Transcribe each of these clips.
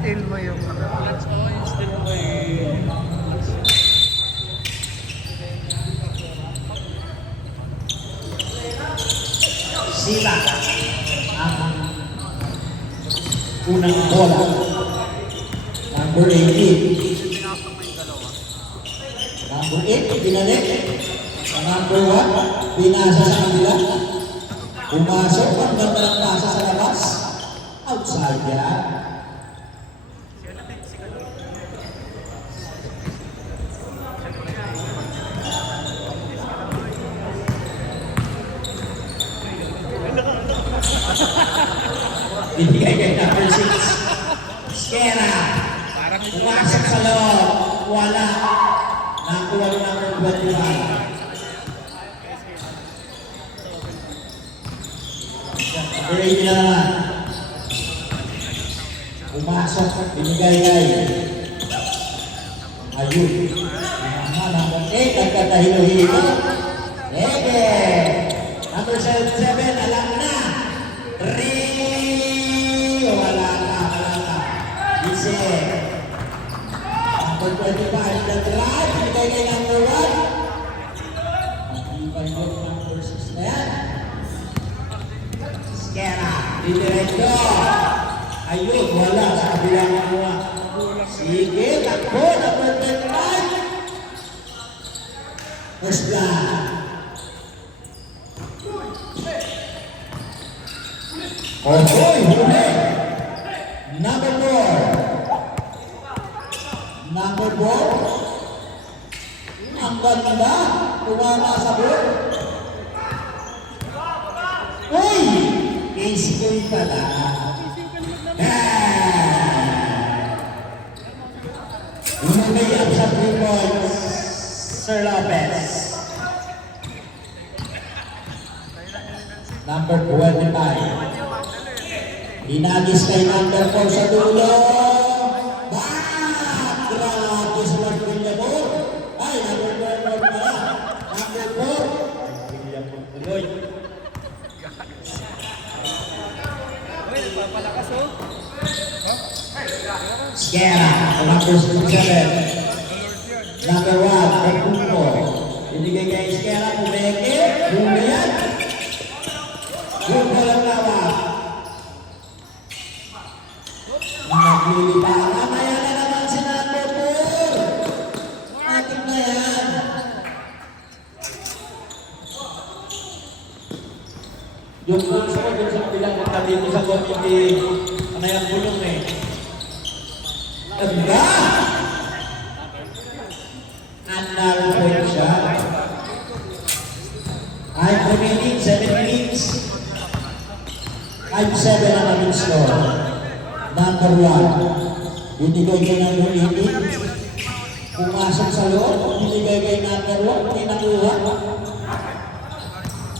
Still mo yung mga... Oo, yung still mo Sila ang unang bola. Number 18. Number 8, binalik. Number 1, binasa sa kanila. Pumasok ang ganda ng pasa sa labas. Outside yan. Binigay kay number 6. Skera. Pumasok sa loob. Wala. Nakuha ng number 25. Ready na naman. Pumasok. Binigay kay. Ayun. Number 8. Nagkatahilo-hilo. Lege. Number 7. Alam na. Wala ka. Isip. Number 25 na drive. Binigay kay number 1. Mag-iban yung number 6 na yan. Skera. Didiretso. Ayun. Wala sa kabilang mga. Sige. Takbo. Number 25. First blood. Okay, huli. Number 4. Number 4. Ang ganda. Tumama sa board. Uy! Casey ko yung pala. Umamayap sa 3 points. Sir Lopez. Number 25. Hinagis kay number 4 sa dulo. Back! Grabe sa Lord Williamor. Ay, number 4 pala. Number 4. Williamor tuloy. Uy, nagpapalakas oh. Skera. Number 7. Number 1. Pagpunto. Binigay kay Skera. Pumeke. Bumiyan. Punto lang tawag. Nagliliparan na yan na naman si number 4. Ating na yan. Yung gusto ko dun sa bilang magkabili sa committee, ano yung bulong eh. Ganda! Another point siya. 5 remaining, 7 minutes. 5-7 ang aming score. Number 1. Binigay kay number 18. Pumasok sa loob. Binigay kay number 1. Tinakuha.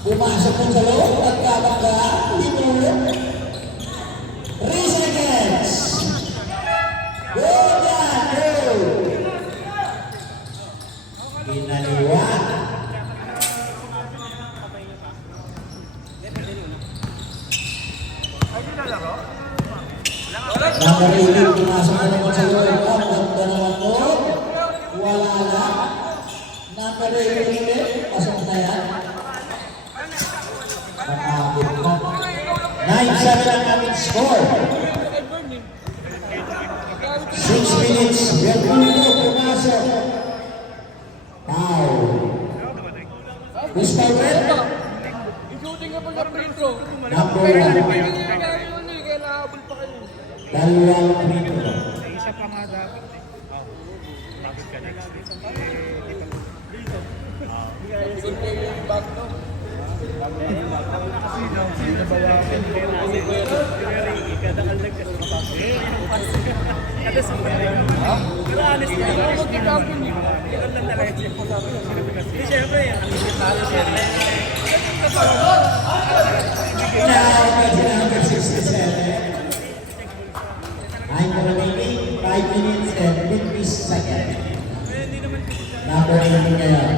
Pumasok ko sa loob. Nagkabagda. Tinulog. 3 seconds. Go down. Go. Pinaliwa. Number 18, pumasok na naman sa loob. Ang ganda naman to. Wala na. Number 18, pasok na yan. Nakabit na. 9-7 ang aming score. 6 minutes. Bermudo, pumasok. Foul. Gusto rin. I-shooting ka pa sa free throw. Number 1. Kailangan pa kayo. Dalawang free throw. Isa pa nga dapat eh. Bakit ka next week? Sino ba wakan? Ikadakal nagkasapasok. Kada sa pero honest na yun. Ilan lang talaga siya po sabi. Siyempre, ang talo siya. Now, number 67. I'm remaining 5 minutes and 50 seconds. Number 18 ngayon.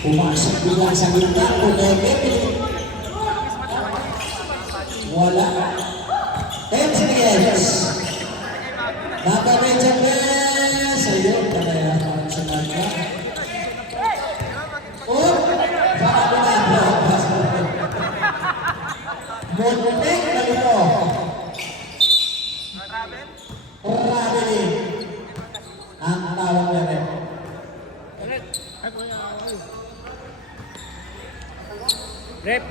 Pumasok bilang sa gitna. Wala. 10 seconds. seconds. Nakabit sa press. Ayun, kaya sa kanya. Oh, sabi na ito. Muntik na ito. Traveling. Ang tawag na rin. Rep.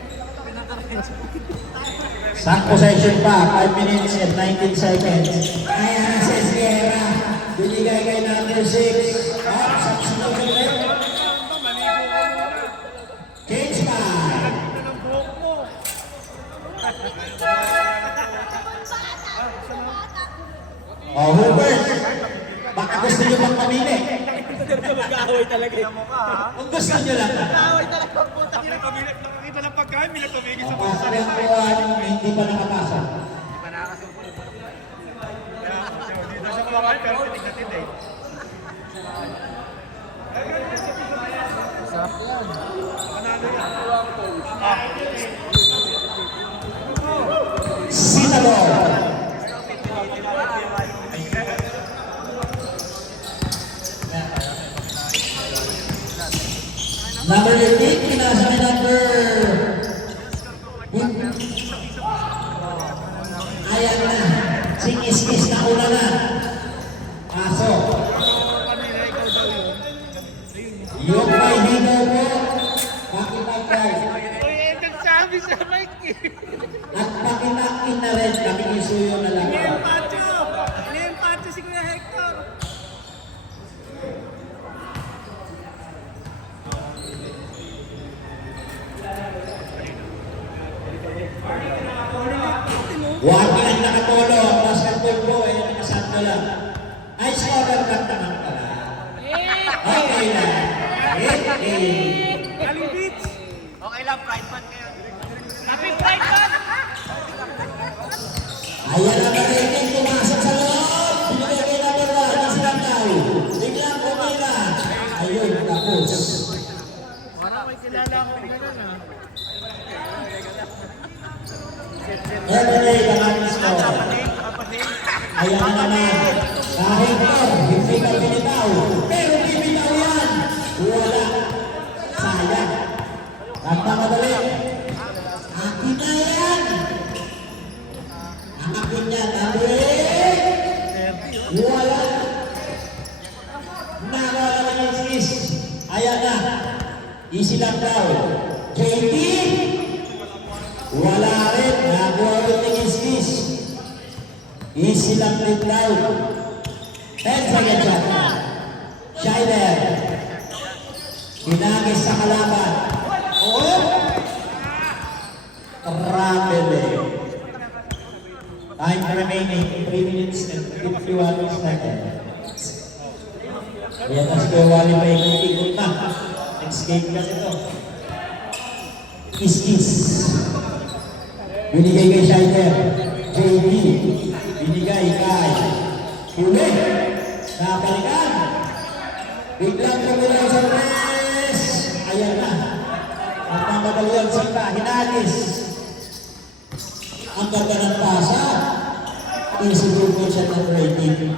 Sack possession pa, 5 minutes and 19 seconds. Kaya na si Sierra, binigay kay number 6. Up, subsunod ulit. Cage time. Oh, Hubert, baka gusto nyo bang mamili? Mag-aaway talaga eh. Kung gusto nyo lang. Mag-aaway talaga ang puta. Nakakita lang pagkain, may nagpamigil sa puta. Ang hindi pa nakapasa. Dito siya kumakain, pero titig-titig eh. Sinabog. Number 18, pinasa ni number... Ayan na. Si Kiss na una na. Kaso. Yung may hinaw mo, pakipag-guard. Nagsabi siya, Mike. At pakinakin na rin, nakikisuyo na lang. Liam Pacho si Kuya Hector. Wagi ang nakatolo, tapos nagtulpo, nakasanto lang. Ay, scorer back naman pala. Okay na. Galing Beach. Okay lang, pride man kayo. Happy pride man! Ayan na marinig, pumasok sa loob. Binigay kay number 1, ang sinantaw. Biglang kumila. Ayun, tapos. Parang may kilala akong gano'n ah. Every the man is score. Ayan na naman. Kahit ko, hindi ka pinitaw. Pero pinitaw yan. Wala. Sayang. Nagmamadali. Akin na yan. Ang akin yan. Wala. Nakawala ng sis. Ayan na. Easy lang daw. JT. Wala rin. Nagawa rin ng sis. Easy lang rin daw. 10 seconds shot. Scheider. Pinagis sa kalaban. Oh! Traveling. Time remaining 3 minutes and 51 seconds. Ayan na si Kuya Wally pa ikot na. Next game kasi ito. Kiss. Binigay kay Scheider. JB. Binigay kay Huli. Napalikan. Biglang kumulaw sa press. Ayan na. Ang pangkabaliwan sita. Hinagis. Ang ganda ng pasa. Isiguro siya ng rating.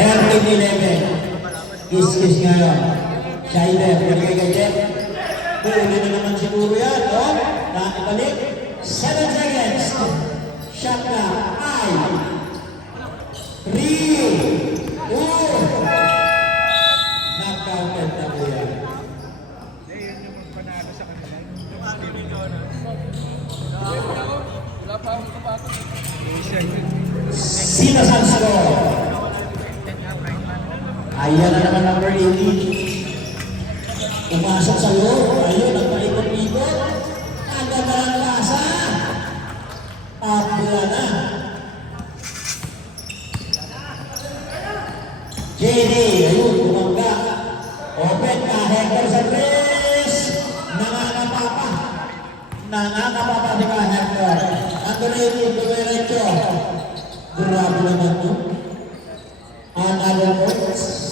Erwin 11. Kiss ngayon. Scheider. Binigay kay Jeff. Huli na naman siguro yan. Oh, nakibalik. 7 seconds. Shot na. 5, 3, 2. Knock-counted na po yan. Sinasan score. Ayan na naman number 18. Pumasok sa loob. Ayun, nagpalikot-likot. Agad ang lasa. Pabla na. JD, ayun, bumangga. Open ka, Hector sa press. Nangangapapa si ka, Hector. Ando na yun, dumiretso. Grabe naman yun. Another points.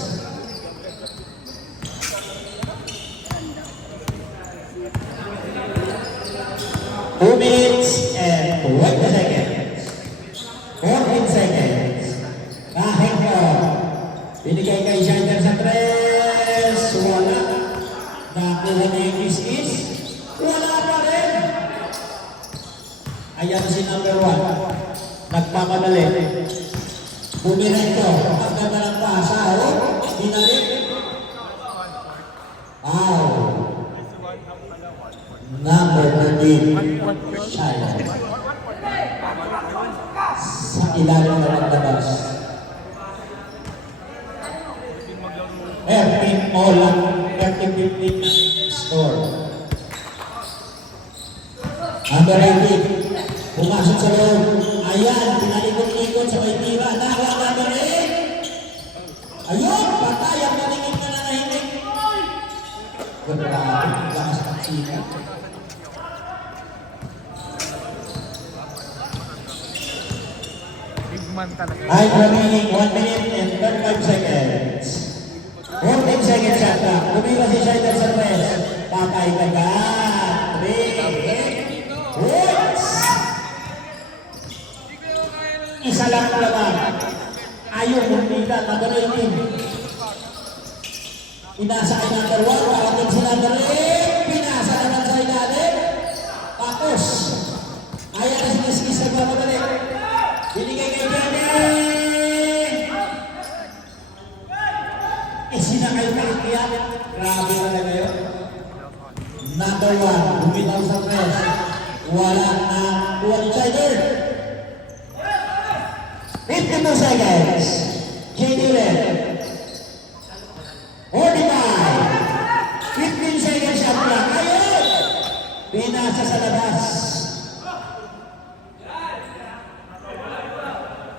2 minutes and 20 seconds. 14 seconds. Kahit ko. Binigay kay Shider sa 3. Wala. Nakuha na yung is. Wala pa rin. Ayan si number 1. Nagpapadali. Bumiretso. Ang ganda ng pasa. Binalik. Wow. Number 13. Shider. Sa ilalim na magdabas. Perfect all lang. Perfect 15 na score. Number 18. Pumasok sa loob. Ayan, pinalikot-likot sa may tira. Nakuha number 8. Ayun, patay ang maningin ka na nahinig. Grabe, lakas ng sika. Big man talaga. Time remaining 1 minute and 35 seconds. 14 seconds shot clock. Kumira si Shider sa press. Patay ka ka. 3, hits! Isa lang naman. Ayaw kumita. Number 18. Pinasa kay number 1. Kakating si number 8. Pinasa naman sa ilalim. Tapos. Ayan na si Kiskis nagpapabalik. Binigay kay Johnny! Sinakay ka ikiyan. Grabe talaga yun. Number 1, bumitaw sa press. Wala na kuha ni Shider. 52 seconds. JD Red. 45. 15 seconds shot clock. Ayun! Pinasa sa labas.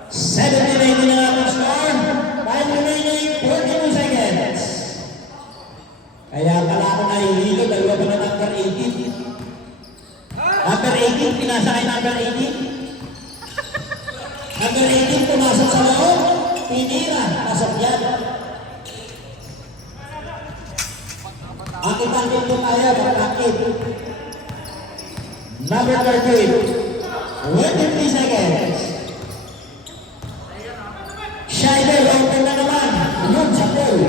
70 remaining na ang score. Time remaining 42 seconds. Kaya pala ako nahihilo, dalawa pa na number 18. Number 18, pinasa kay number 18. Number 18, pumasok sa loob. Pinira, pasok yan. Akit ang dito tayo, bakit? Number 13, 23 seconds. Shider, open na naman. Yun sa goal.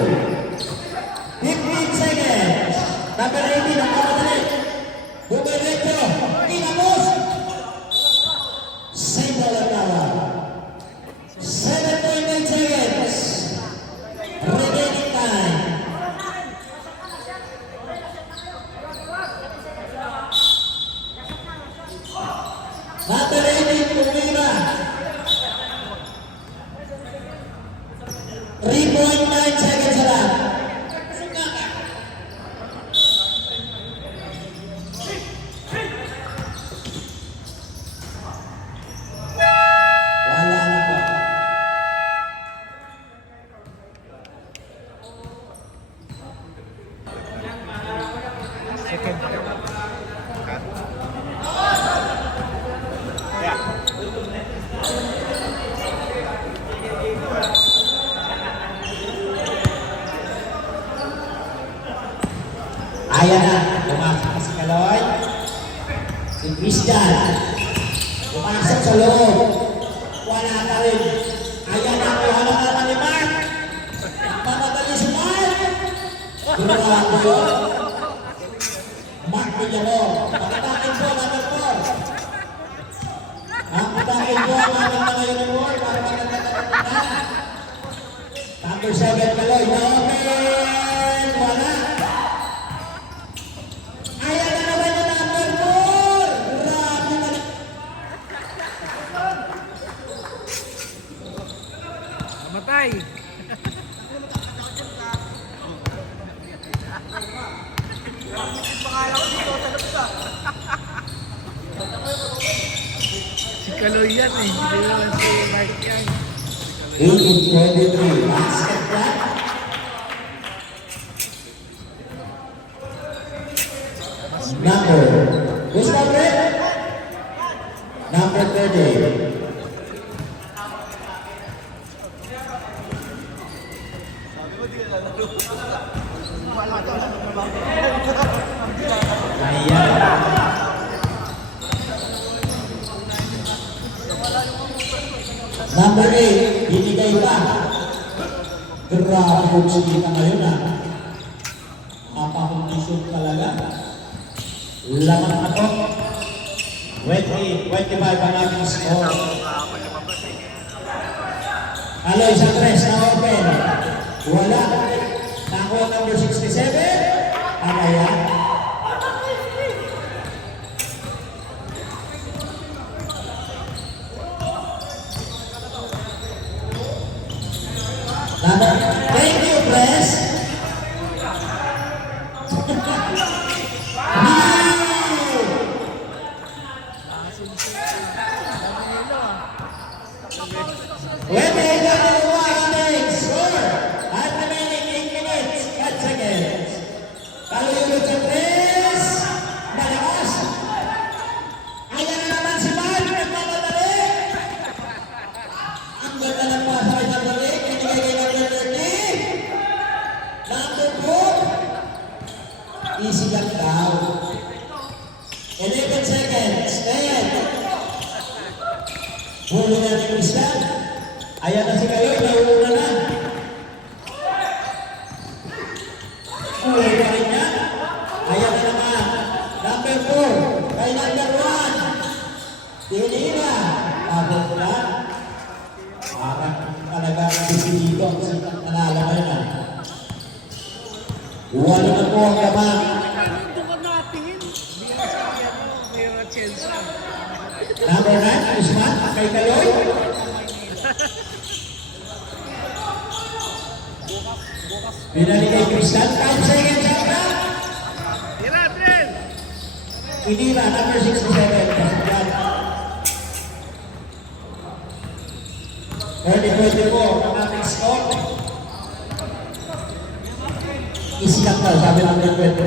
15 seconds. Number 18, ang kamadali. Bumiretso. Tinapos. Save na lang naman. 7.9 seconds. Remaining time. Number 18, Pumira. 3.9 seconds na lang. Wala na po. Second. Ayan na, pumasok na si Kaloy. Si Christian. Pumasok sa loob. Wala na rin. Ayan na, kuha na naman ni Mark. Mamadali si Mark. Grabe yun. Mark Villamor. Pakitakin po, number 4. Ang patakin po ang aming mga uniform para magandang na. Number 7, Kaloy. Open! Wala. Ayan na naman yung number 4! Grabe na na. Namatay. Si Kaloy yan eh. Hindi naman si Mike yan. 18-23. Basket clock. Number. Who's number? Number 30. Ayan. Number 8, binigay pa. Grabe yung kita ngayon ah. Napakondisyon talaga. Laman na to. 25 ang aming score. Aloy Sangres na open. Wala. Nakuha number 67. Ano yan? Thank you, Press. When they got the warning score, at remaining 8 minutes, 5 seconds. Kalulot sa Press. Malakas. Ayan na naman si Mark. Nagmamadali. Ang ganda ng pasa ay nabalik. Binigay kay number 30. Number 4. Easy lang daw. 11 seconds. 10. Huli na ni Cristian. Ayan na si Kayoy. Nauuna na. Huli na rin niya. Ayan na naman. Number 4. Kay number 1. Hindi na. Abot na. Parang talaga kasi dito ang sitang nalalakay na. Wala na po ang laman. Doon natin. May chance na. Number 9, Usman, kay Kayoy. Binali kay Cristian, 5 seconds out na. Tira, Tren! Inila, number 67, Kasigyan. 30-24, ang ating score. Isiyak na, sabi number 25.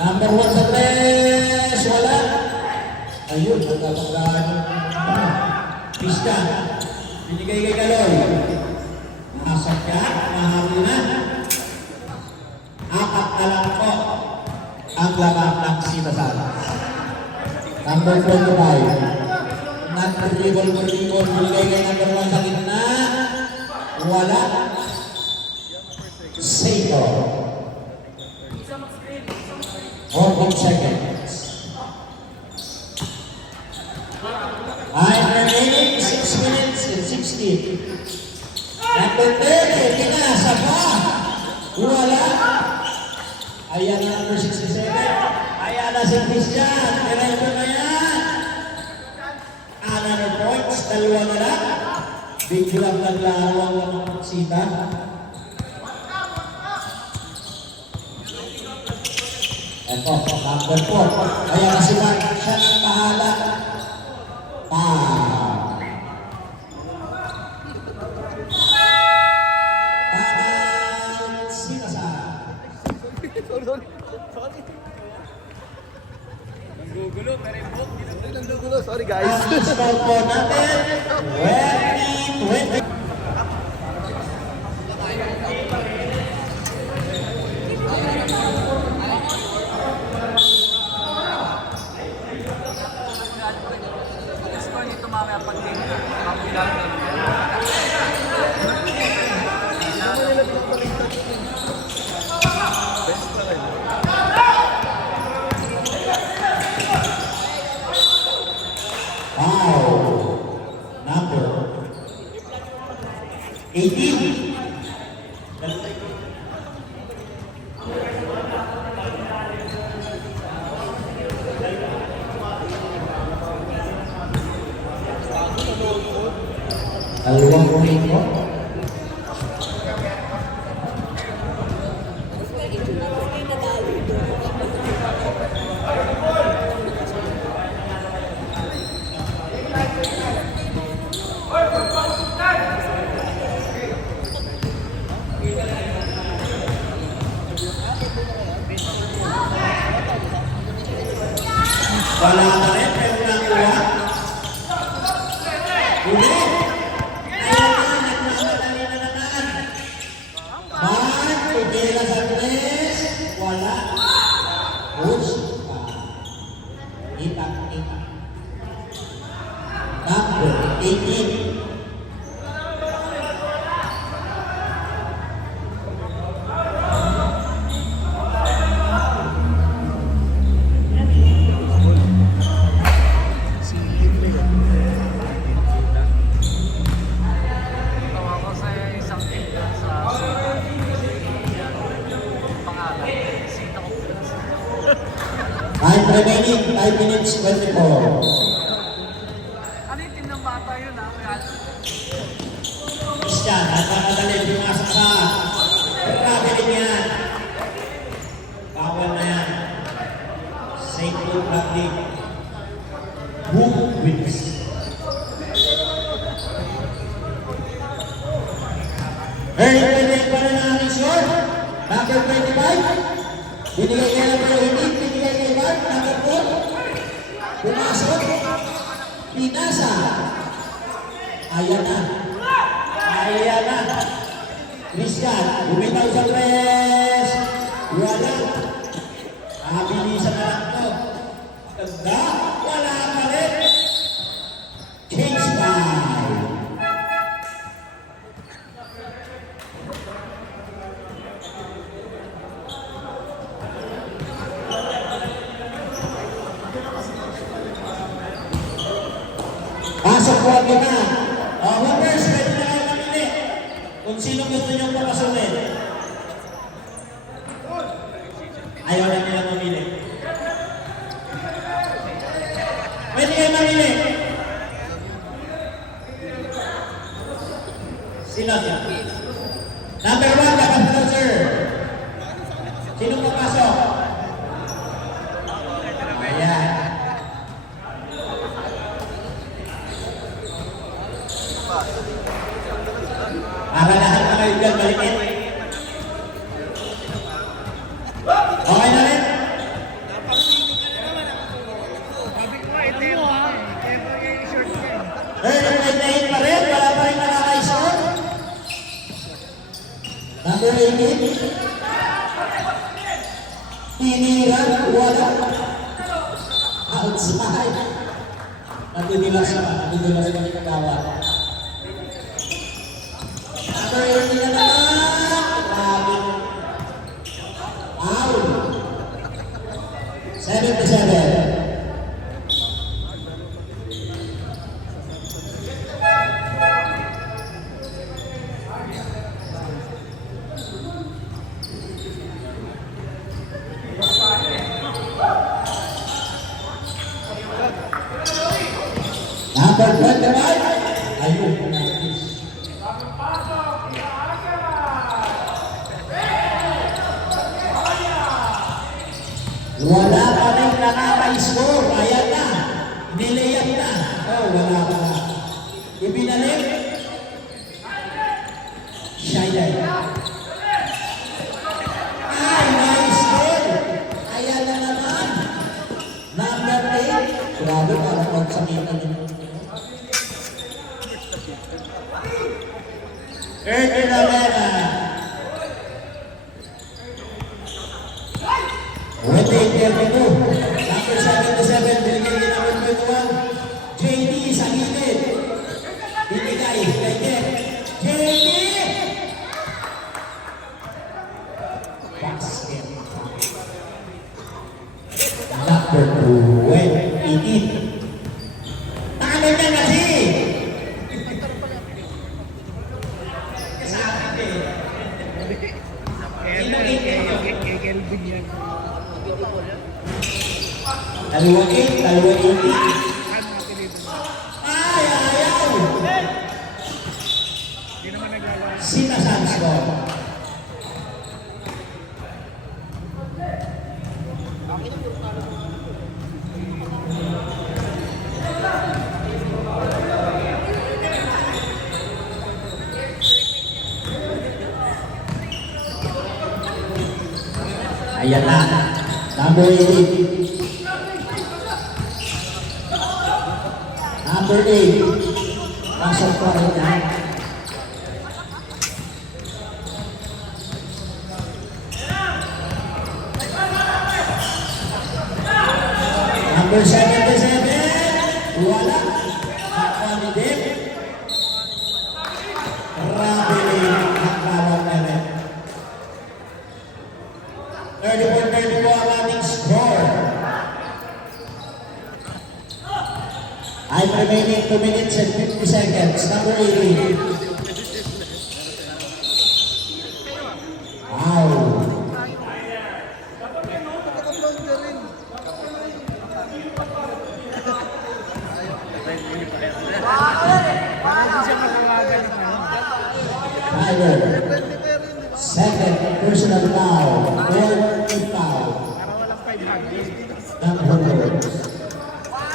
Number 1 sa tres, wala. Ayun, nagkakagaan yung pista. Binigay kay Kaloy. Nasag ka, nahali na. 4 na lang po ang laban ng Sitasal. Number 25. Nag-dribble, binigay kay number 1 sa gitna. Wala. Seiko. 14 seconds. I'm remaining 6 minutes and 16. Number 30, kinasa pa. Wala. Ayan na number 67. Ayan na si Christian. Diretso na yan. Another points. Dalawa na lang. Biglang naglaro ang sita. Ito, number 4. Ayan na si Mark. Siya ang bahala. Tanang Sitasal. Nanggugulo, pero yung book, Nanggugulo, sorry guys. Ang score po natin, 20-20. score nito mamaya pag-game. Pag-bilang. Number 18. Dalawang point po. Wala na rin, pero nakuha. Huli. Nagmamadali na naman. Mark, pipila sa tres. Wala. Push pa. Itak. Number Time remaining, 5 minutes 24. Ano yung team ng bata yun ha? Christian, at nakadali, pumasok sa traveling niya. Bawal na yan. St. Luke Catholic. Book wins. Early winning pa rin ang ating score. Number 25. Binigay kay number 18. Binigay kay Mark. Number 4. Pumasok. Pinasa. Ayan na. Ayan na. Christian. Bumitaw sa press. Wala. Abilisan na lang to. Ganda. Wala pa rin. Change time. Pasok po ang na. Wonders, pwede na kayo mamili. Kung sino gusto nyo papasukin. Ayaw na nila mamili. Pwede kayo mamili. Sino siya? Number 1, dapat na sir. Sino papasok? Ayan. Para lahat na kayo dyan, balikin. Okay na rin? Sabi ko nga, ito yung short niya. Number 28 pa rin, wala pa rin nakaka-score. Number 18. Tiniran, wala. Outside. Natidilas na kagawa. Number 18 na naman. Grabe. Foul. 77. Number 25. Ayun. Wala pa rin nakaka-score. Ayan na. Nilayap na. Oh, wala pa na. Ibinalik. Shayday. Ay, nice goal. Ayan na naman. Number 8. Grabe, parang magsakitan nyo. Ernie Lamena. Rotate there to number 77, binigay niya number 21. JD sa gilid. Binigay kay Jeff. JD! Basket. Number 18. Talo niya kasi! Kelvin yan. Dalawa 8, dalawa 18. Ano natin dito? Ay, ayaw! Hindi naman nagagawa. Sina Sansko. Ayan na. Number 18. Number 8. Pasok pa rin yan. Number 77. Wala. Takwa ni Dave. Rabili ang bawang na rin. 34-34 ang ating score. I'm remaining 2 minutes and 50 seconds. Number 18. Wow. personal foul. Fourth foul. Para walang 500. Ng Honors.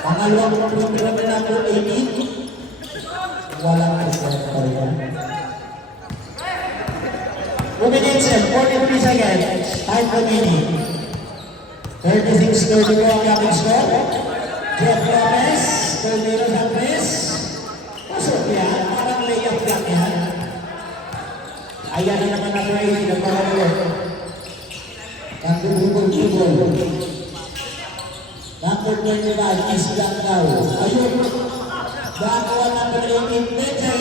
Pangalawang program na po 18. Walang result pa rin. 2 minutes and 43 seconds. Time remaining. 36-34 ang aming score. Jeff Lopez, Cordero Santos. Pasok yan, parang layup lang yan. Ayan na naman ang rating ng mga ulo. Nagugugol-gugol. Number 25 is Blancaw. Ayun. Blancaw number 18, Medja.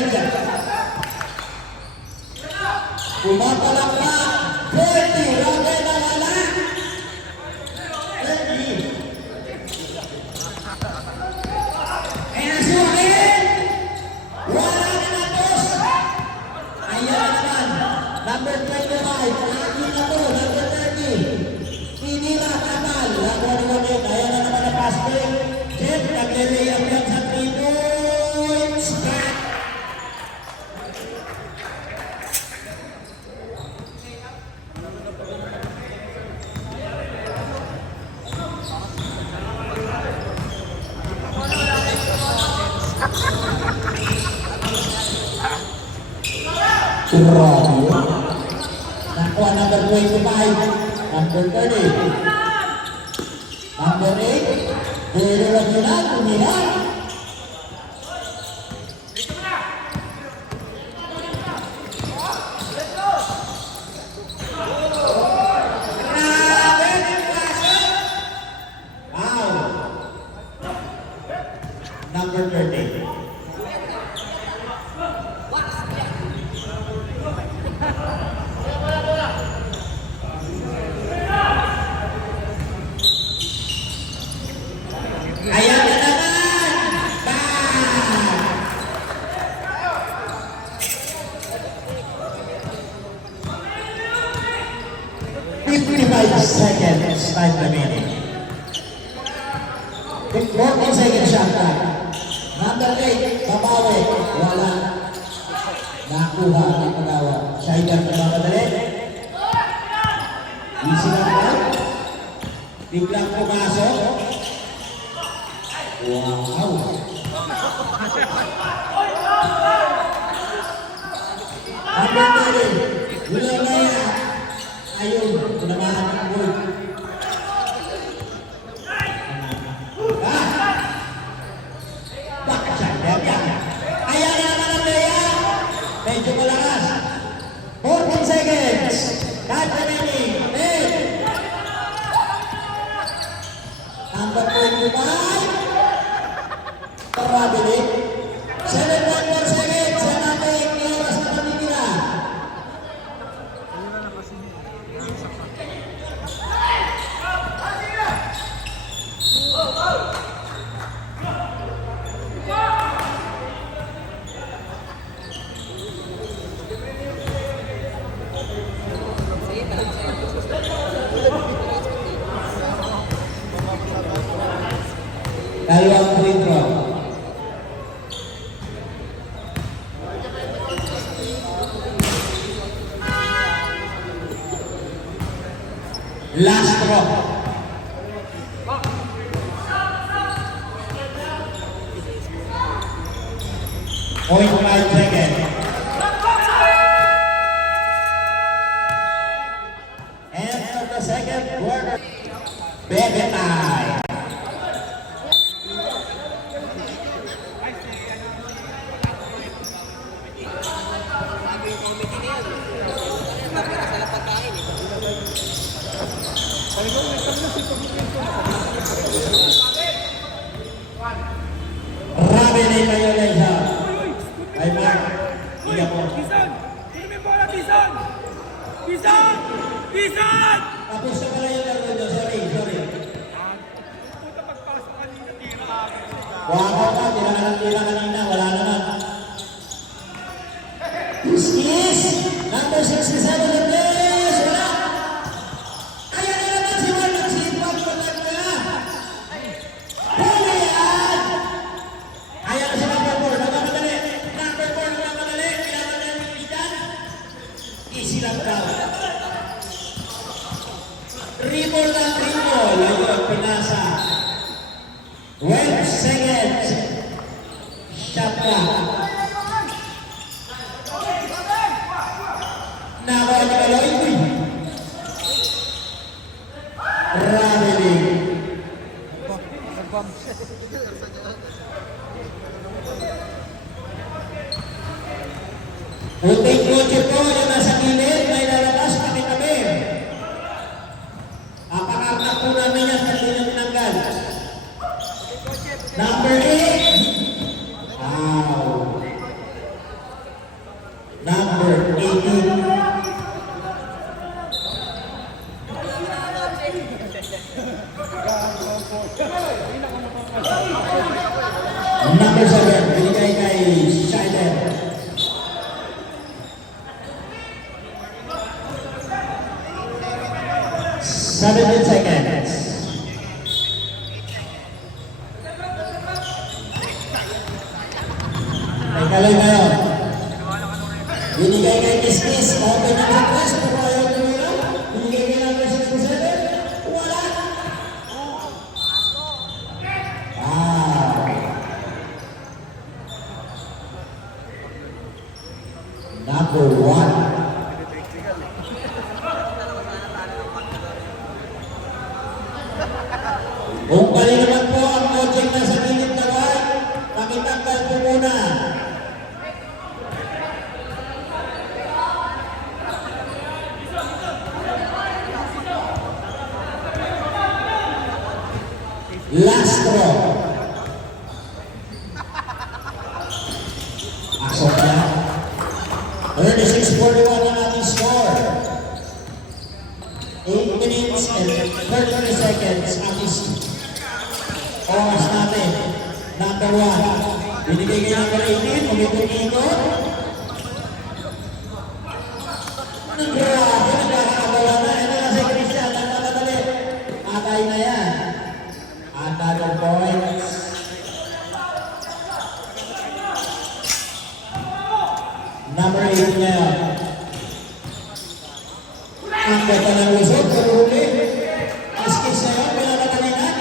Pumapalak pa. 40, Rabe na wala. 30. Ayan si Joaquin. Wala na natos. Ayan naman. Number 25. Lagi na to. Number 30. Pinila Kamal. Lago ni Joaquin. Ayan na naman ang pass break. Jeff, nagre-layup yan sa 3 points. Back. Grabe. Nakuha number 25, number 30. Number 8, Pero Laguna, tumihan. Grabe ng pasok. Wow. Number 30. Ayan na naman! Bang! 55 seconds, time remaining. 14 seconds shot clock. Number 8, babawi. Wala. Nakuha ang pagawa. Shaidan na mamadali. Easy lang ba? Biglang pumasok. Wow! Number 30, Wilaya. Ayun, tunamahan ng goal. Bakit siya? Ayan na naman ang Lea. Medyo malakas. 14 seconds. Time remaining. 10. Number 25. Parabilik. 7.1 seconds. Yan natin ang oras na matitira. Dalawang free throw. Last throw. Point 5 seconds. End of the second quarter. Bebe time. Rabi na tayo na isa. Ay, Mark. Iya po. Bisan! Sino may bola? Bisan! Bisan! Bisan! Tapos na pala yung laro nyo. Sorry. Puta pagpasok kanina, tira. Waka ka. Tira kanina. Wala naman. This is number 67 of this. Wala. Ayan na naman si Mark. Nagsipag pa talaga. Huli yan. Ayan na si number 4. Nagmamadali. Number 4 nagmamadali. Kailangan na yung isdan. Easy lang daw. Triple na triple. Ayun, pinasa. 12 seconds. Shot clock. Nakawa ni Kaloy. Traveling. Puting kotse po yung nasa gilid, may lalabas kami. Apakarnak po namin yan, hindi na tinanggal. Number 8. Wow. Number 18. Number 7, binigay kay Shider. 17 seconds. May Kaloy ngayon. Binigay kay Kiss. Open na sa press. Pero ayaw nila. Binigay kay number 6-7. Wala. Wow. Number 1. Kung pali naman po ang project na sa gilid na bar, pakitanggal po muna. Last throw. Asok na. 36-41 ang ating score. 8 minutes and 30 seconds ang oras natin. Number 1. Binigay kay number 18. Umikot-ikot. Grabe, nagkakabala na. Ito na si Christian. Nagkakadali. Atay na yan. Atay ng points. Number 18 ngayon. Ang gata ng lusot. Pero huli. Iskis na yun. Pinakatalinan.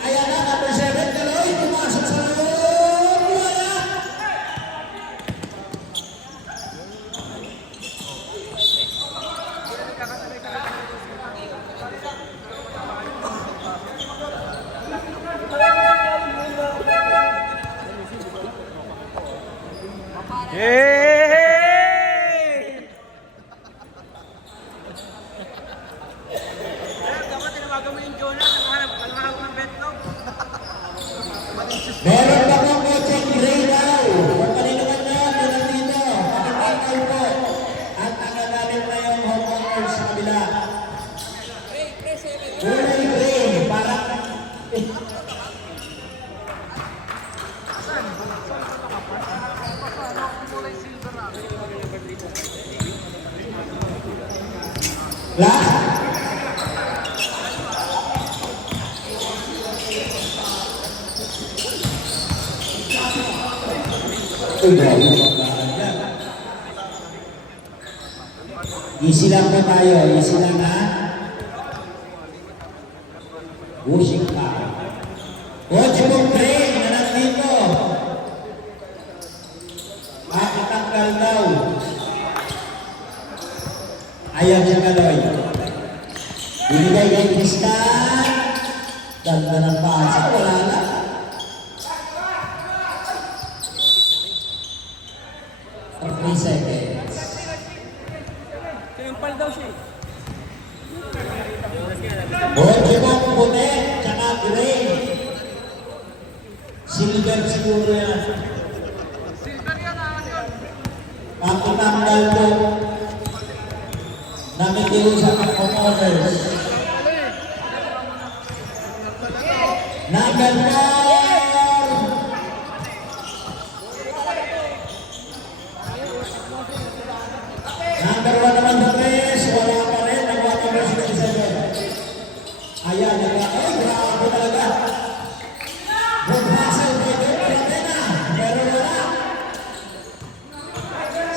Ayan na. Number 7. Kaloy. Pumasok sa loob. Wala. Hey! Dapat tinawagan mo yung Jonah. Nangharap ng betlog. Meron pa pong coaching gray daw. Kung kanino man yan, meron dito. Pakipakaw po. At nangagalit na yung Hong Kongers sa kabila. Kulay gray. Parang... Last. Easy lang po tayo. Easy lang na. Pushing pa. Coach pong train na nandito. Makitanggal daw. Ayaw siya Kaloy. Binigay kay Tristan. Ganda ng pasa. Wala na. For 3 seconds. Sinampal daw siya. Coach pong puti. Tsaka gray. Silver siguro yan. Makitanggal po. Namitiyo sa promoters. Number 4. Number 1 naman sa tres. Wala pa rin. Nagawa pa rin si 7. Ayan. Ay, grabe talaga. Good hustle. Grabe na. Pero wala.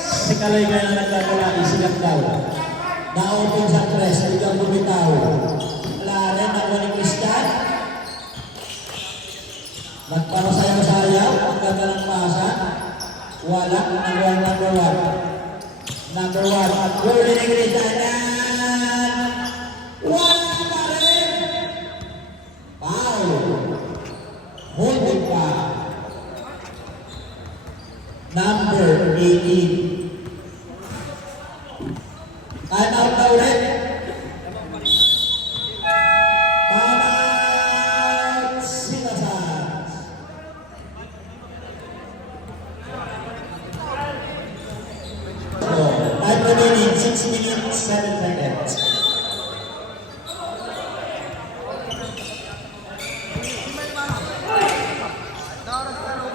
Si Kaloy kaya nagkakala. Isilang daw. Na-open sa tres, biglang bumitaw. nakuha ni Christian. Nagpapasayaw-sayaw, ang ganda ng pasa. Wala, number one. Number one, Gordon ni Christian. Wala pa rin. Foul. Holding pa. Number 18. Time out na ulit. Time out. Sinasat. Time remaining, 6 minutes, 7 seconds.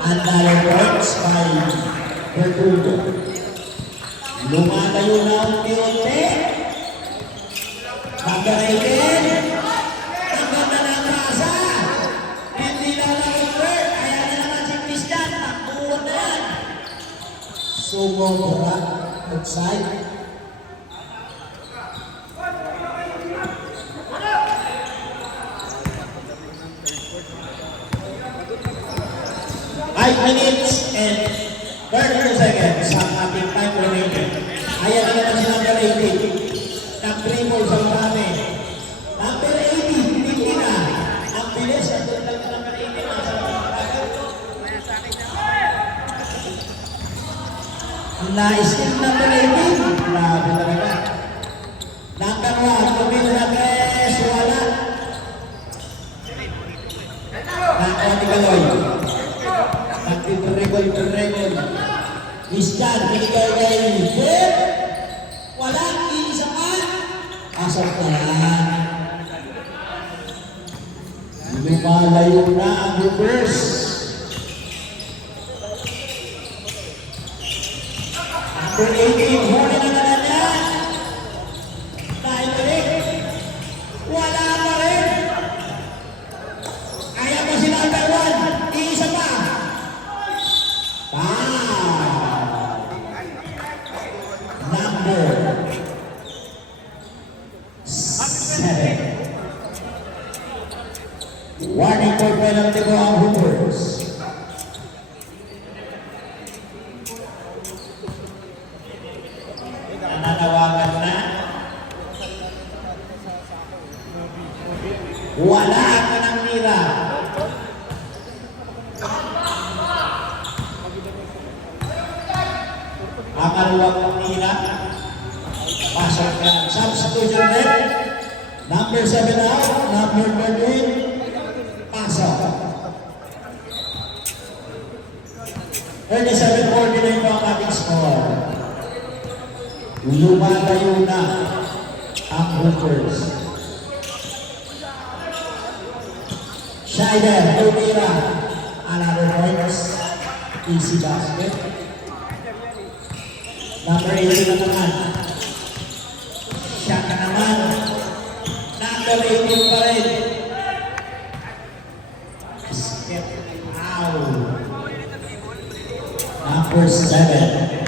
Another points by Bertrudo. Lumalayo na unti-unti. Pagkaritin. Ang ganda ng rasa. Hindi na lang-over. Kaya na naman si Christian. Takbuhan na yan. Sumobra. Outside. Minutes and 32 seconds ang ating time remaining. Ayan na naman si number 80. Nag-dribble sa marami. Number 80, hindi na. Ang bilis at tulad ng number 80 na sa ang na-skill number 80. Grabe talaga. Number 1, tumilo na tres. Wala. Nakaw ni Kaloy. Nagtitrigol. Christian, binigay kay Hip. Wala, isa pa. Asap na yan. Lumalayo na ang reverse. Number 18, huli na naman yan. Dahil balik. Wala pa rin. Kaya pa si number 1. Isa pa. Number 7. Warning for penalty ko ang Hoopers. Nananawagan na. Wala ka ng mira. Akaluwag ng mira. Pasok ka. Substitution red. Number 7 out. Number 13. Pasok. 37-49 po ang ating score. Lumalayo na ang Hoopers. Scheider, Lumira. Another points. Easy basket. Number 18 na naman. Siya ka naman. Number 18 pa rin. Step out. Number 7.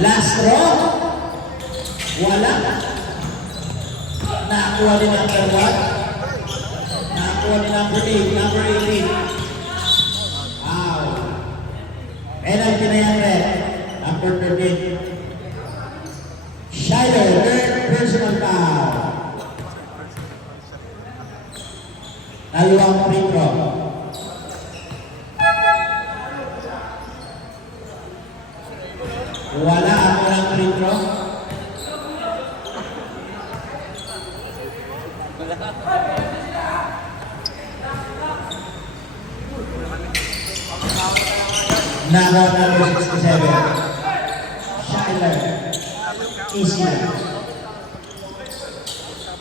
Last draw. Wala. Nakakuha ni number 1. Nakakuha ni number 8. Number 18. Wow. Penalty na yan rin. Number 13. Scheider, third personal foul. Tayo ang free throw. Wala ako ng free throw. Now number 67. Schuyler. Easy.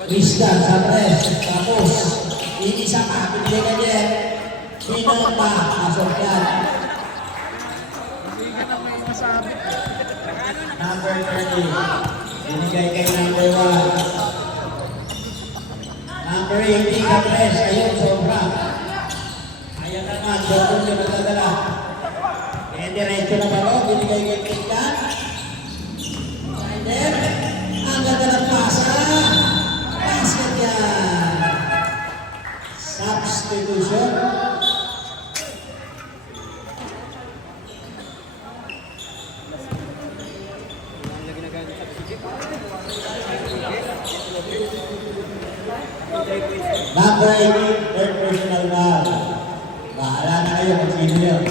Christian sa press. Tapos, isa pa. Pinili ka dyan. Pinapa. Pasok yan. Number 30. Binigay kay number 1. Number 18 ka press. Ayun, sobra. naman, Jordan yung nagdadala. Eh, diretso na balo, binigay kay Tingkat. Sider, ang ganda ng pasa. Basket yan. Substitution. Number 18, third personal foul. Bahala na kayo kung sino yun.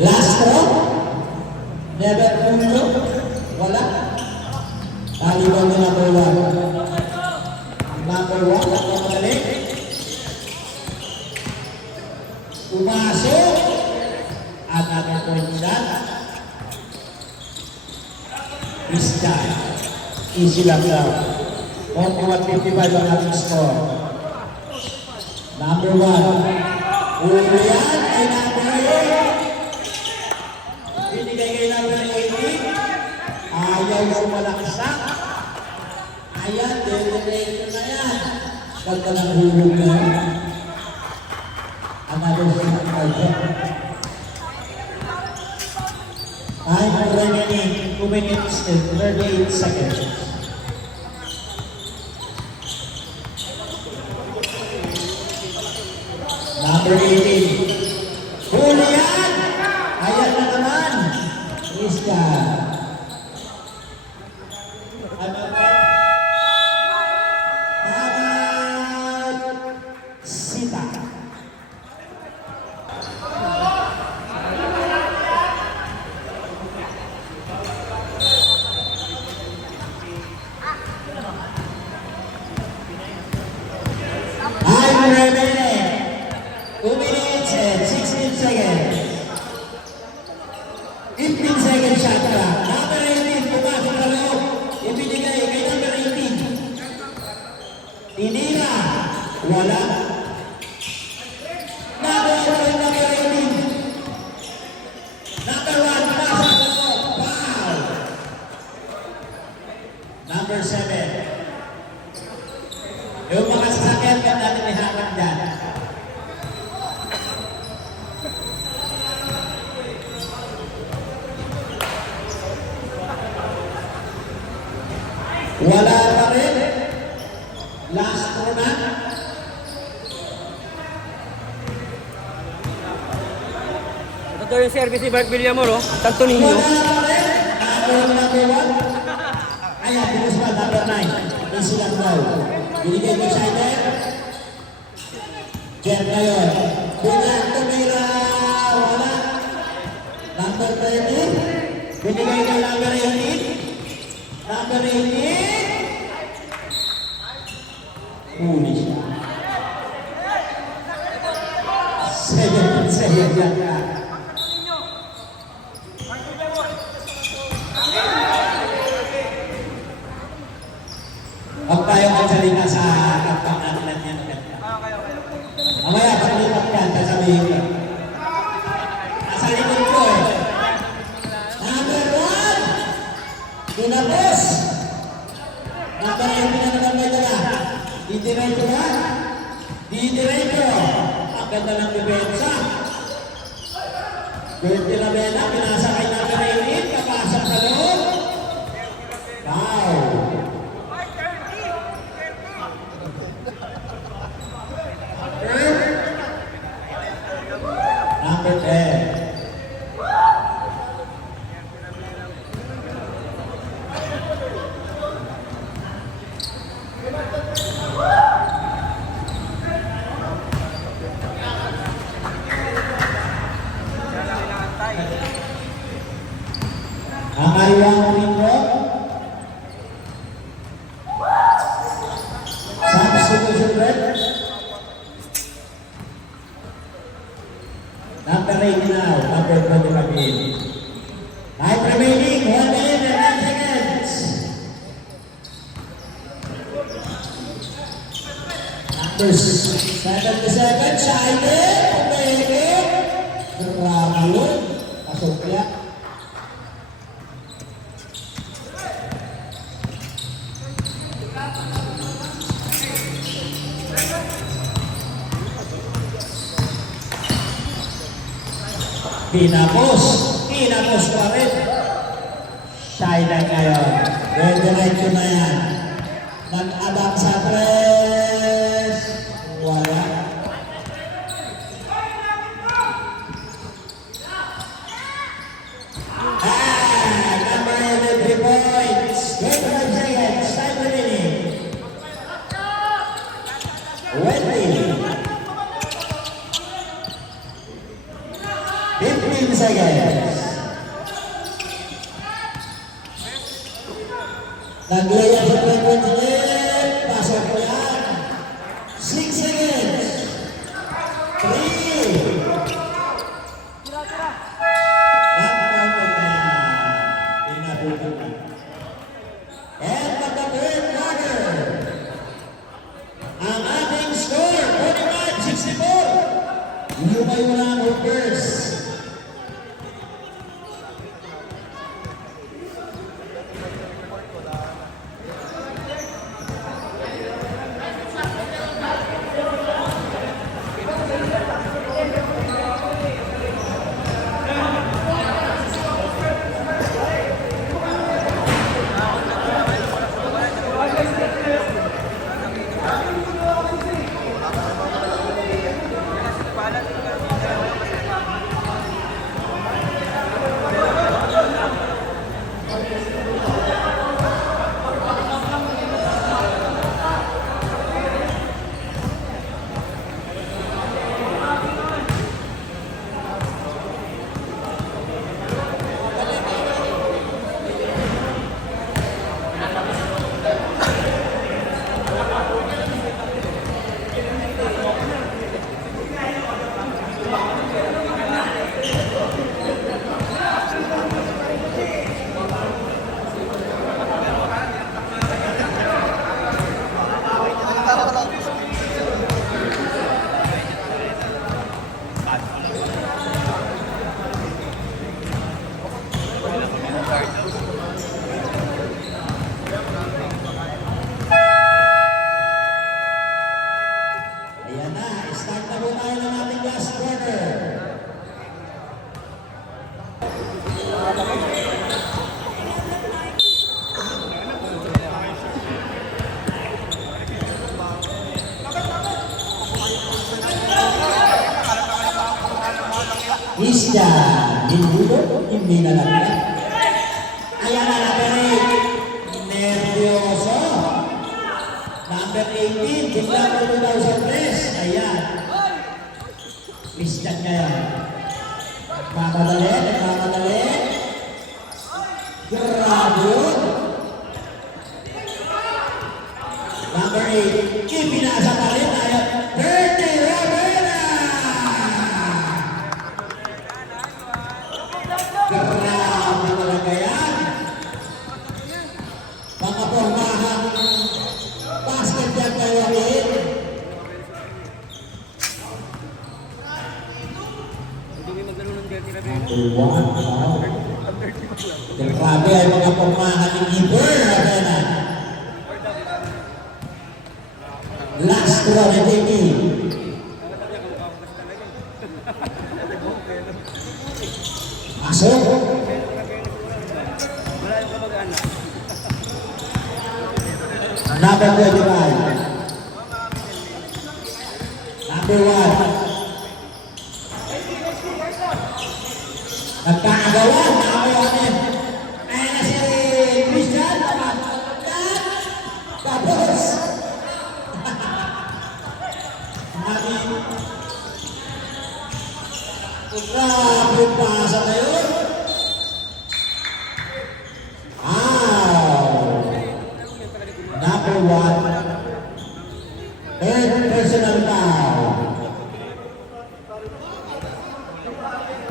Last throw. Never puno. Wala. Taliban na number 1. Number 1, at madali. Pumasok. Another point shot. This time. Easy lang daw. 1.55 ang ating score. Number 1. Ulian ay number 8. Binigay kay number 18. Ayaw yung malaksak. Ayan, deliberate na yan. Ganda ng hulog na yan. Another shot target. Time remaining 2 minutes and 38 seconds. Number 18. Julian! Ayan na naman. Iska. Sita. I'm remaining 2 minutes and 16 seconds. 15 seconds shot clock. Number 18, pumasok na loob. Ibinigay kay number 18. Tinira. Wala. Number 18. Number 1, pumasok na loob. Foul. Number 7. Yung mga sasakyan ka natin ihakan dyan. Wala pa rin. Last throw na. Ito daw yung service ni Mark Villamor, oh. Tanto ninyo. Wala pa rin. Number 1. Ayan, bilis pa, number 9. Easy lang daw. Binigay ko siya ito. Jen ngayon. Bilang tumira. Wala. Number 30. Binigay ko number 18. Number 18. Huli siya. Sayang yan ka. Huwag tayong magsalita sa kapang atlet niya. Mamaya, paglipat yan, sasabihin ko. Nasa likod ko eh. Number 1! Tinapos! Number 18 na naman may dala. Didiretso ba? Didiretso! Ang ganda ng depensa. Dirty na bela, pinasa kay number 18, kapasok sa loob. Wow! Number 10. Ang ayang window. Substitution red. Number 8 now, number 25. Time remaining, 1 minute and 9 seconds. Number 77, Shaide, Pumeke. Berlalu, pasok ya. Pinapos pa rin. Sideline ngayon. Diretso na yan. Nag-adapt sa press. Wala. Number 3 points. 25 seconds. Time remaining. 15 seconds. Naglayas sa 3 points ulit. Pasok po yan. 6 seconds. 3. Nagpapag na. Pinapunan na. And magka-third quarter. Ang ating score, 45-64. Lumay mo na ang Hoopers. Ayan na, start na po tayo ng ating last quarter. Isya, hindi na lang yan. Ayan na, number 8. Nervyoso. Number 18, biglang po daw sa press. Ayan. Isya niya yan. Nagmamadali. Grabe yun. Number 8, ipinasa pa rin. Ayan. 30, Roberta! Grabe talaga yan. Mga pormahan basket yan kayo rin. Grabe ay mga pormahan ni Gibber. Last one na taking. Masuk. Number 25. Number 1. Nagkakagawan. Number 1. Ayan na si Christian. Tapos. Grabe pasa na yun. Number 1. Third personal foul.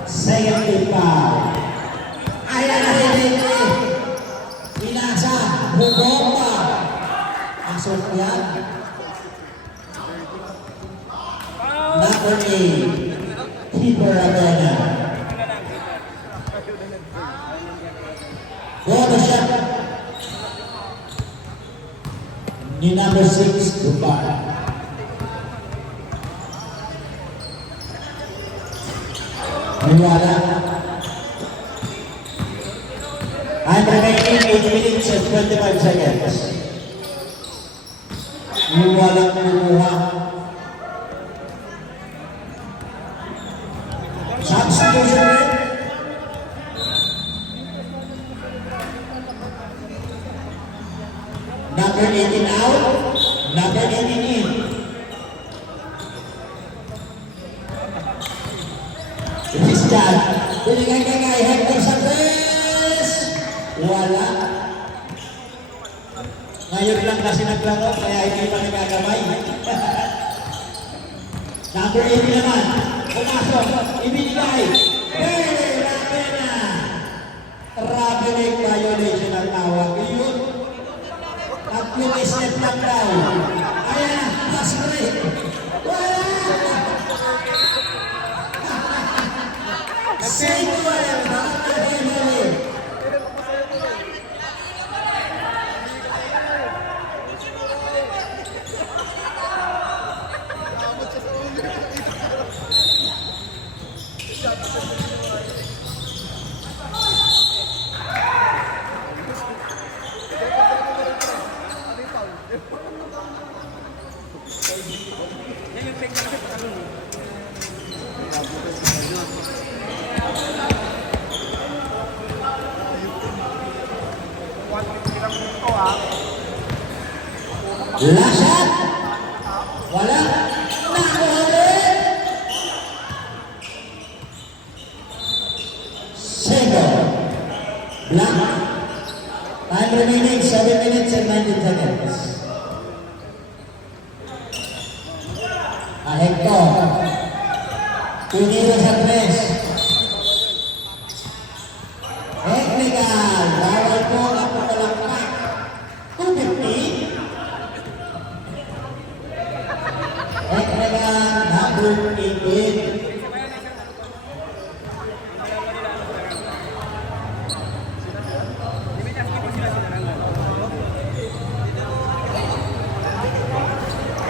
Second team foul. Ayan na rin. Pinasa. Bubomba. Masuk yan. Number 8. Keeper Abena. Photoshop. Ni number 6, Dubai. Niwala. Time remaining 8 minutes and 25 seconds. Yung walang kumuha. Substitution rate. Number 18 out. Number 18 in. Christian. Binigay kay Hector Santos. Wala. Ngayon lang kasi naglaro, kaya hindi pa nagagamay. Number 80 naman. Pumasok. Ibinigay. Hey, Rapena. Traveling violation ang tawag. Yun. At yung step lang daw. Ayan, pass break. Wala. Sequel. Yan yung technique sa ano. Last shot. Wala. Nakulit. Single. Black. Time remaining 7 minutes and 19 seconds. Hector. Pinili sa tres. Technical. Bawal po ang pagkalakpak. 250. Technical number 18.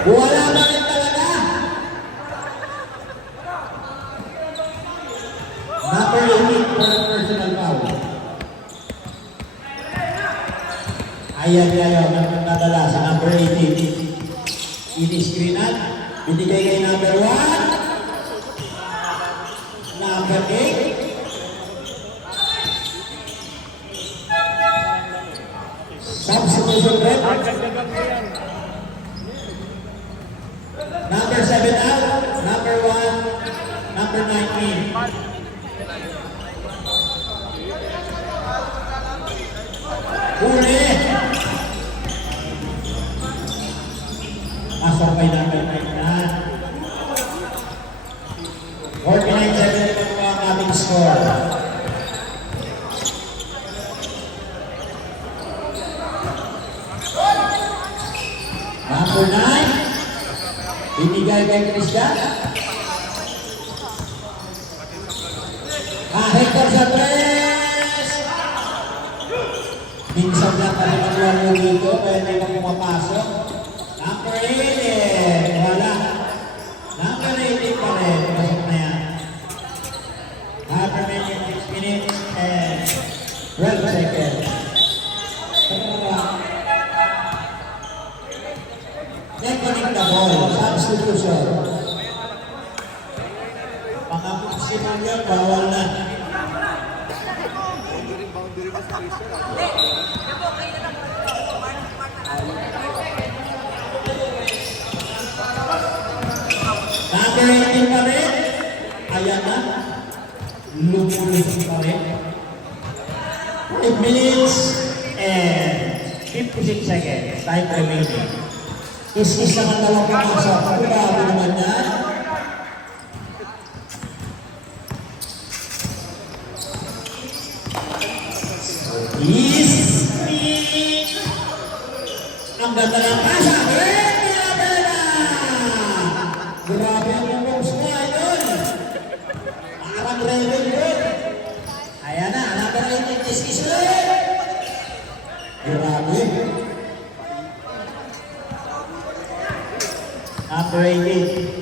Wala ba rin talaga? Number 18 for the personal foul. Ayan, nadala sa number 18. Ini-screenan. Binigay kay number 1. Number 8. Substitution rate. Number 7 out. Number 1. Number 19. Huli. Masok kay number 9 na. 49-7 po ang aming score. Number 9. Binigay kay Christian. Hector sa tres. Minsan lang pa rin ang dito, kaya hindi na pumapasok. Number 18. Wala. Number 18 pa rin. Pasok na yan. After 6 minutes and 12 seconds. Technique the ball. Substitution. Mga maximum yan, bawal na. Number 18 pa rin. Ayan na. Lumulit pa rin. 8 minutes and 56 seconds. Time remaining. Is naman daw ang pumasok. Grabe naman yan. Ang ganda ng pasa. Grabe ang moves mo, idol. Parang rebel yun. Ayan na, number 18, kiss ulit. Grabe. Number 18.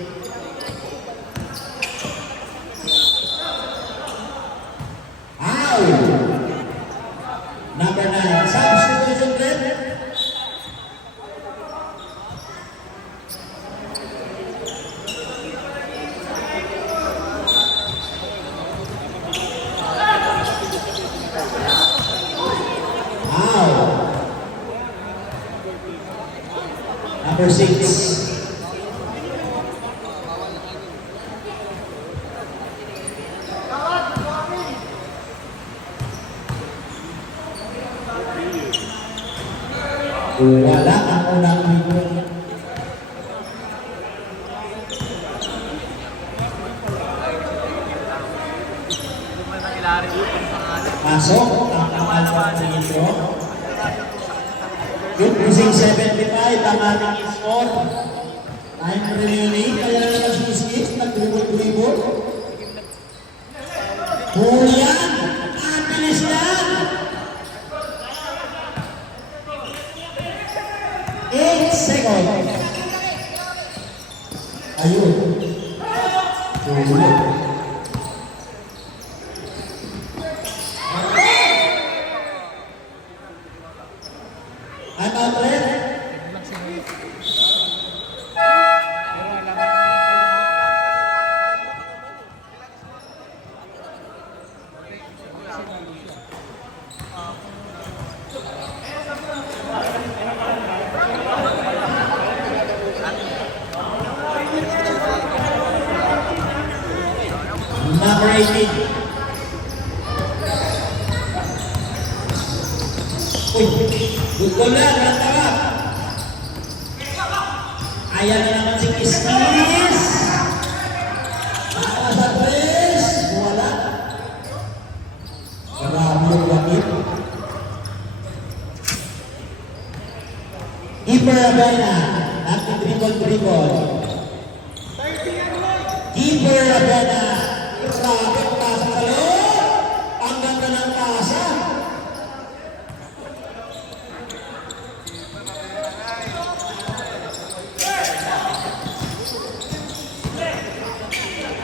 Number 6. Wala ang unang libro. Pasok ang pangalawang libro. Yung losing 75 ang ating score. Time remaining. Kaya na naman skip. Nag-dribble-dribble. Huli yan. Ang bilis yan. 8 seconds. Ayun. Huli. I'm out there. Number 18. Uy, good goal na, tama. Ayan na naman si Kismis. Para sa tres. Wala. Marami yung wakit. Keeper Abena. Nag-dribble-dribble. Keeper Abena. Rapid pasang sa loob. Ang ganda ng pasang.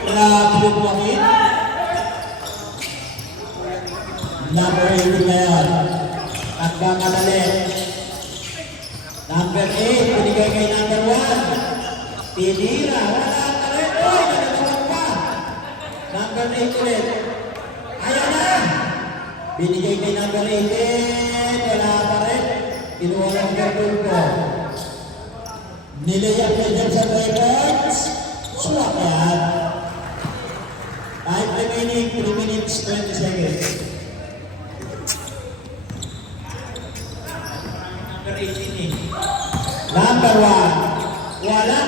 Grabe yung wakit. Number 18 na yan. Nagkakalali. Number 8, binigay kay number 1. Pinira. Wala ka rin. Uy, nagkakawag pa. Number 8 ulit. Ayan na. Binigay kay number 18. Wala pa rin. Kinuha ng number 2. Nilayak na dyan sa records. Swak yan. Time remaining 3 minutes 20 seconds. Number 18 eh. Number 1. Wala.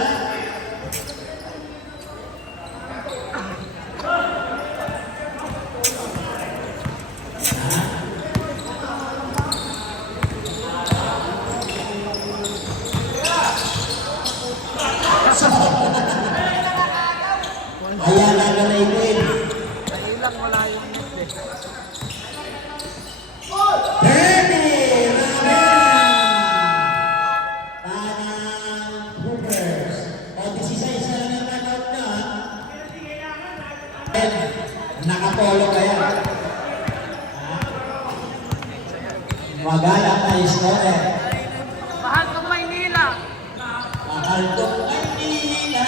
Ayan na ganayin. Ilang wala yung net eh. 30! Tanang Hoopers. O, 16 na lang yung timeout na. Nakapolo kaya. Magala tayo score. Mahal kong Maynila. Mahal kong Maynila.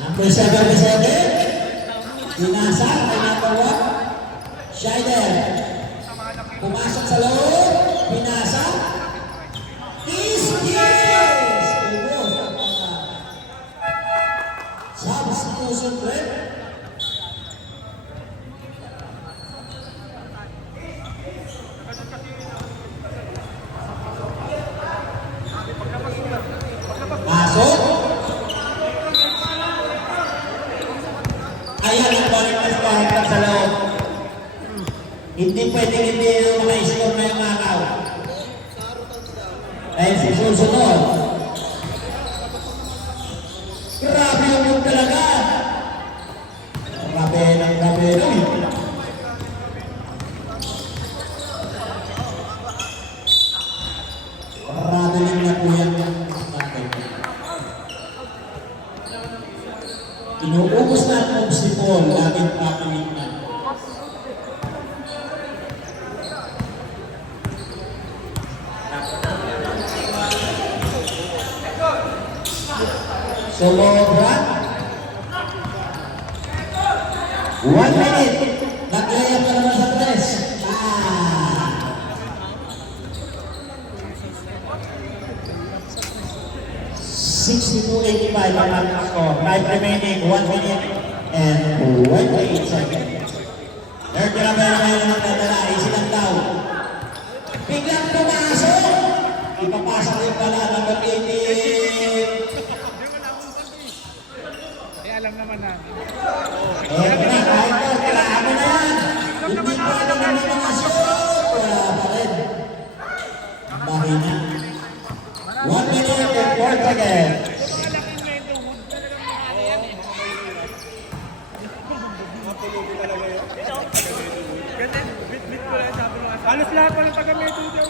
Number 77. Pinasa kay number 1. Scheider. Pumasok sa loob. Pinasa. Kiss! Substitution threat. Pasok. Ayan ang balik na sa loob. Hindi pwedeng hindi yung mga score na yung makaw. Dahil si susunod. Grabe yung move talaga. Grabe lang. Grabe lang na po yan. Inuubos na ang moves ni Paul. Laging papalit na. Sobra. 1 minute. Naglaya pa naman sa press. 62-85 ang ating score. Time remaining, 1 minute and 28 seconds. Third number ngayon ang dadala, easy lang daw. Biglang pumasok! Ipapasok yung pala, number 18. Alam naman natin. Kahit po, kailangan mo na yan. Hindi po alam ang mga shoot. Wala pa rin. Mahina. 1 minute and 4 seconds. Halos lahat pa ng taga-metro dyan.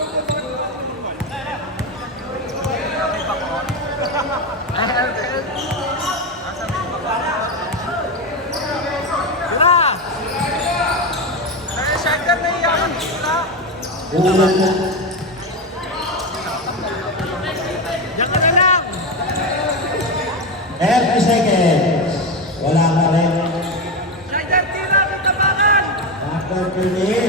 Ulan na. Diyan ka na lang! 30 seconds. Wala pa rin. Shider, tira! May tapakan! Number 38.